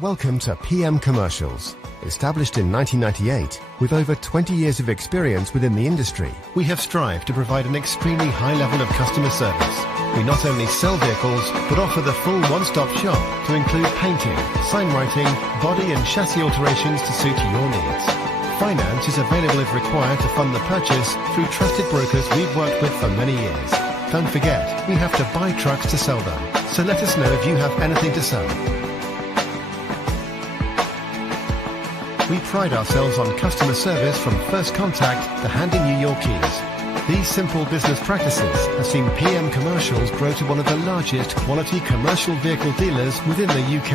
Welcome to PM Commercials. Established in 1998, with over 20 years of experience within the industry, we have strived to provide an extremely high level of customer service. We not only sell vehicles, but offer the full one-stop shop to include painting, sign writing, body and chassis alterations to suit your needs. Finance is available if required to fund the purchase through trusted brokers we've worked with for many years. Don't forget, we have to buy trucks to sell them, so let us know if you have anything to sell. We pride ourselves on customer service from first contact to handing you your keys. These simple business practices have seen PM Commercials grow to one of the largest quality commercial vehicle dealers within the UK,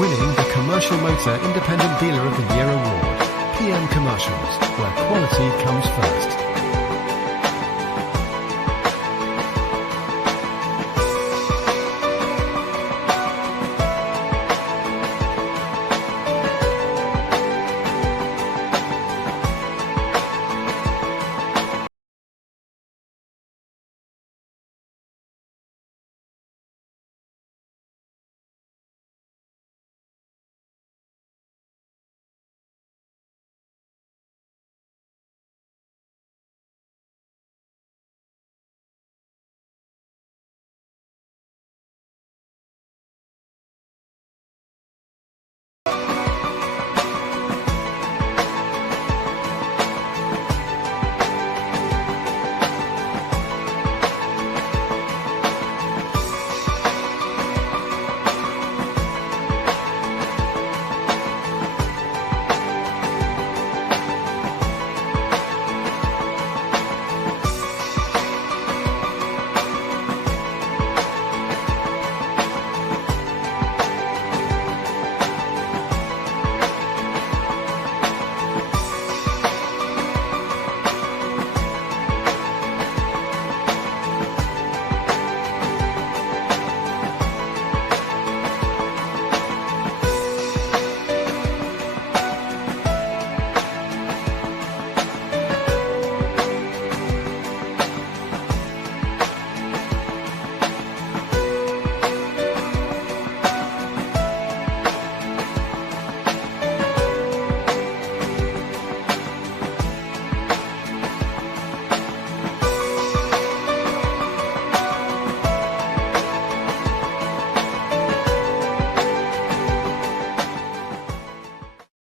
winning the Commercial Motor Independent Dealer of the Year award. PM Commercials, where quality comes first.